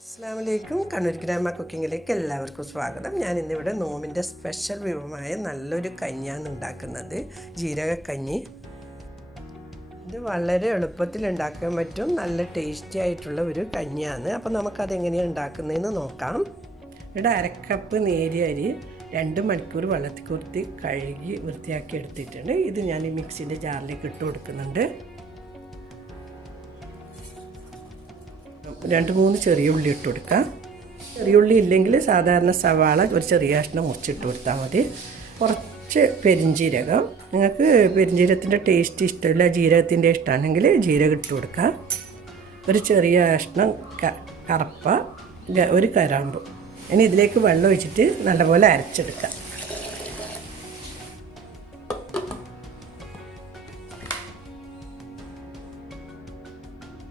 അസ്സലാമലൈക്കും. കണ്ണൂർ ഗ്രാമ കുക്കിങ്ങിലേക്ക് എല്ലാവർക്കും സ്വാഗതം. ഞാൻ ഇന്നിവിടെ നോമ്പിൻ്റെ സ്പെഷ്യൽ വിഭവമായ നല്ലൊരു കഞ്ഞിയാണ് ഉണ്ടാക്കുന്നത്, ജീരകക്കഞ്ഞി. ഇത് വളരെ എളുപ്പത്തിൽ ഉണ്ടാക്കാൻ പറ്റും, നല്ല ടേസ്റ്റി ആയിട്ടുള്ള ഒരു കഞ്ഞിയാണ്. അപ്പോൾ നമുക്കതെങ്ങനെയാണ് ഉണ്ടാക്കുന്നതെന്ന് നോക്കാം. ഇവിടെ അരക്കപ്പ് നേരിയ അരി 2 മണിക്കൂർ വെള്ളത്തിൽ കുത്തി കഴുകി വൃത്തിയാക്കി എടുത്തിട്ടുണ്ട്. ഇത് ഞാൻ ഈ മിക്സിൻ്റെ ജാറിലേക്ക് ഇട്ട് കൊടുക്കുന്നുണ്ട്. 2-3 ചെറിയ ഉള്ളി ഇട്ട് കൊടുക്കാം. ചെറിയ ഉള്ളി ഇല്ലെങ്കിൽ സാധാരണ സവാള ഒരു ചെറിയ കഷ്ണം മുറിച്ചിട്ട് കൊടുത്താൽ മതി. കുറച്ച് പെരിഞ്ജീരകം, നിങ്ങൾക്ക് പെരിഞ്ജീരകത്തിൻ്റെ ടേസ്റ്റ് ഇഷ്ടമില്ല, ജീരകത്തിൻ്റെ ഇഷ്ടമാണെങ്കിൽ ജീരകം ഇട്ട് കൊടുക്കുക. ഒരു ചെറിയ കഷ്ണം കറപ്പ, ഒരു കരാമ്പ്. ഇനി ഇതിലേക്ക് വെള്ളം ഒഴിച്ചിട്ട് നല്ലപോലെ അരച്ചെടുക്കാം.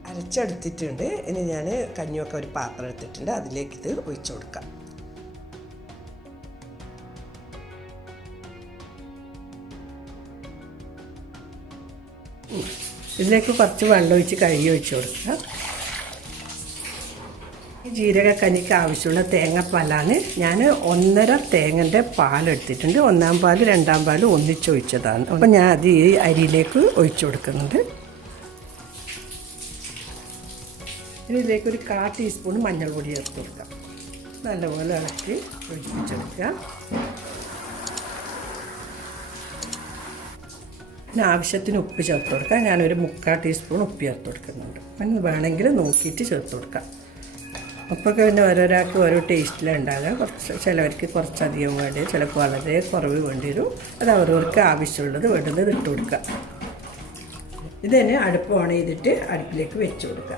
അരച്ചെടുത്തിട്ടുണ്ട്. ഇനി ഞാൻ കഞ്ഞിയൊക്കെ ഒരു പാത്രം എടുത്തിട്ടുണ്ട്, അതിലേക്ക് ഇത് ഒഴിച്ചു കൊടുക്കാം. ഇതിലേക്ക് കുറച്ച് വെള്ളം ഒഴിച്ച് കഴുകി ഒഴിച്ചു കൊടുക്കുക. ഈ ജീരകക്കഞ്ഞിക്ക് ആവശ്യമുള്ള തേങ്ങാപ്പാലാണ്. ഞാൻ 1.5 തേങ്ങൻ്റെ പാലെടുത്തിട്ടുണ്ട്. 1-ാം പാൽ 2-ാം പാൽ ഒന്നിച്ചൊഴിച്ചതാണ്. അപ്പോൾ ഞാൻ അത് ഈ അരിയിലേക്ക് ഒഴിച്ചു കൊടുക്കുന്നുണ്ട്. ഇതിലേക്ക് ഒരു 1/4 ടീസ്പൂൺ മഞ്ഞൾപ്പൊടി ചേർത്ത് കൊടുക്കാം. നല്ലപോലെ ഇളക്കി ഒഴിപ്പിച്ചെടുക്കുക. പിന്നെ ആവശ്യത്തിന് ഉപ്പ് ചേർത്ത് കൊടുക്കാം. ഞാനൊരു 3/4 ടീസ്പൂൺ ഉപ്പ് ചേർത്ത് കൊടുക്കുന്നുണ്ട്. പിന്നെ വേണമെങ്കിൽ നോക്കിയിട്ട് ചേർത്ത് കൊടുക്കാം. ഉപ്പൊക്കെ പിന്നെ ഓരോരാൾക്ക് ഓരോ ടേസ്റ്റിലാണ് ഉണ്ടാകുക. ചിലവർക്ക് കുറച്ചധികം വേണ്ടി വരും, ചിലപ്പോൾ വളരെ കുറവ് വേണ്ടി വരും. അത് അവരവർക്ക് ആവശ്യമുള്ളത് വേണ്ടുന്നത് ഇട്ട് കൊടുക്കുക. ഇത് തന്നെ അടുപ്പ് ഓൺ ചെയ്തിട്ട് അടുപ്പിലേക്ക് വെച്ച് കൊടുക്കുക.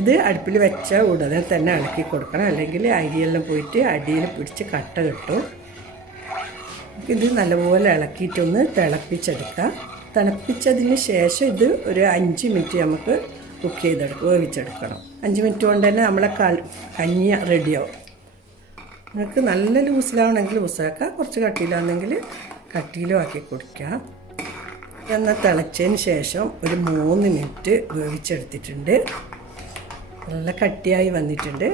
ഇത് അടുപ്പിൽ വെച്ച ഉടനെ തന്നെ ഇളക്കി കൊടുക്കണം, അല്ലെങ്കിൽ അരിയെല്ലാം പോയിട്ട് അടിയിൽ പിടിച്ച് കട്ട കിട്ടും. ഇത് നല്ലപോലെ ഇളക്കിയിട്ടൊന്ന് തിളപ്പിച്ചെടുക്കാം. തിളപ്പിച്ചതിന് ശേഷം ഇത് ഒരു 5 മിനിറ്റ് നമുക്ക് കുക്ക് ചെയ്തെടുക്കും, വേവിച്ചെടുക്കണം. 5 മിനിറ്റ് കൊണ്ട് തന്നെ നമ്മളെ കഞ്ഞി റെഡിയാവും. നിങ്ങൾക്ക് നല്ല ലൂസിലാവണമെങ്കിൽ ലൂസാക്കാം, കുറച്ച് കട്ടിയിലാണെങ്കിൽ കട്ടിയിലും ആക്കി കുടിക്കാം. എന്നാൽ തിളച്ചതിന് ശേഷം ഒരു 3 മിനിറ്റ് വേവിച്ചെടുത്തിട്ടുണ്ട്. നല്ല കട്ടിയായി വന്നിട്ടുണ്ട്.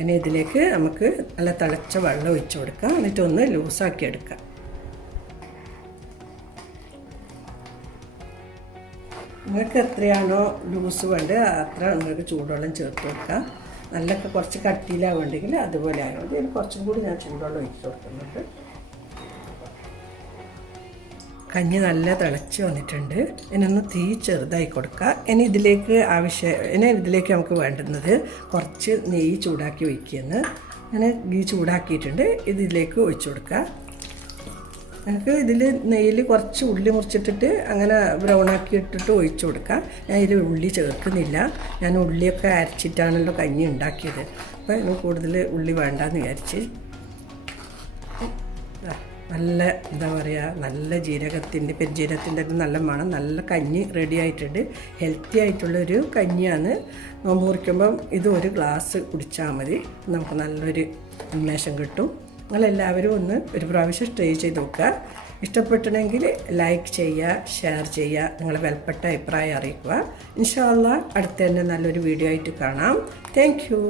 ഇനി ഇതിലേക്ക് നമുക്ക് നല്ല തിളച്ച വെള്ളം ഒഴിച്ചു കൊടുക്കാം. എന്നിട്ടൊന്ന് ലൂസാക്കി എടുക്കാം. നിങ്ങൾക്ക് എത്രയാണോ ലൂസ് വേണ്ടത് അത്ര നിങ്ങൾക്ക് ചൂടുവെള്ളം ചേർത്ത് കൊടുക്കാം. നല്ലൊക്കെ കുറച്ച് കട്ടിയിലാവുണ്ടെങ്കിൽ അതുപോലെ ആയതുകൊണ്ട് ഇതിന് കുറച്ചും കൂടി ഞാൻ ചൂടുവെള്ളം ഒഴിച്ചു കൊടുക്കുന്നുണ്ട്. കഞ്ഞി നല്ല തിളച്ച് വന്നിട്ടുണ്ട്. ഇനൊന്ന് തീ ചെറുതായി കൊടുക്കുക. ഇനി ഇതിലേക്ക് നമുക്ക് വേണ്ടുന്നത് കുറച്ച് നെയ്യ് ചൂടാക്കി ഒഴിക്കുകയെന്ന്. അങ്ങനെ നെയ്യ് ചൂടാക്കിയിട്ടുണ്ട്, ഇതിലേക്ക് ഒഴിച്ചു കൊടുക്കുക. നമുക്ക് ഇതിൽ നെയ്യിൽ കുറച്ച് ഉള്ളി മുറിച്ചിട്ടിട്ട് അങ്ങനെ ബ്രൗണാക്കി ഇട്ടിട്ട് ഒഴിച്ചു കൊടുക്കുക. ഞാൻ ഇതിൽ ഉള്ളി ചേർക്കുന്നില്ല, ഞാൻ ഉള്ളിയൊക്കെ അരച്ചിട്ടാണല്ലോ കഞ്ഞി ഉണ്ടാക്കിയത്. അപ്പോൾ ഇതിന് കൂടുതൽ ഉള്ളി വേണ്ടെന്ന് വിചാരിച്ച്. നല്ല നല്ല പെരുംജീരകത്തിൻ്റെ നല്ല മണം, നല്ല കഞ്ഞി റെഡി ആയിട്ടുണ്ട്. ഹെൽത്തി ആയിട്ടുള്ളൊരു കഞ്ഞിയാണ്. നോമ്പ് മുറിക്കുമ്പം ഇത് ഒരു ഗ്ലാസ് കുടിച്ചാൽ മതി, നമുക്ക് നല്ലൊരു ഉന്മേഷം കിട്ടും. നിങ്ങളെല്ലാവരും ഒരു പ്രാവശ്യം ട്രൈ ചെയ്ത് നോക്കുക. ഇഷ്ടപ്പെട്ടിട്ടുണ്ടെങ്കിൽ ലൈക്ക് ചെയ്യുക, ഷെയർ ചെയ്യുക, നിങ്ങളെ വിലപ്പെട്ട അഭിപ്രായം അറിയിക്കുക. ഇൻഷാ അല്ലാഹ് അടുത്ത തന്നെ നല്ലൊരു വീഡിയോ ആയിട്ട് കാണാം. Thank you.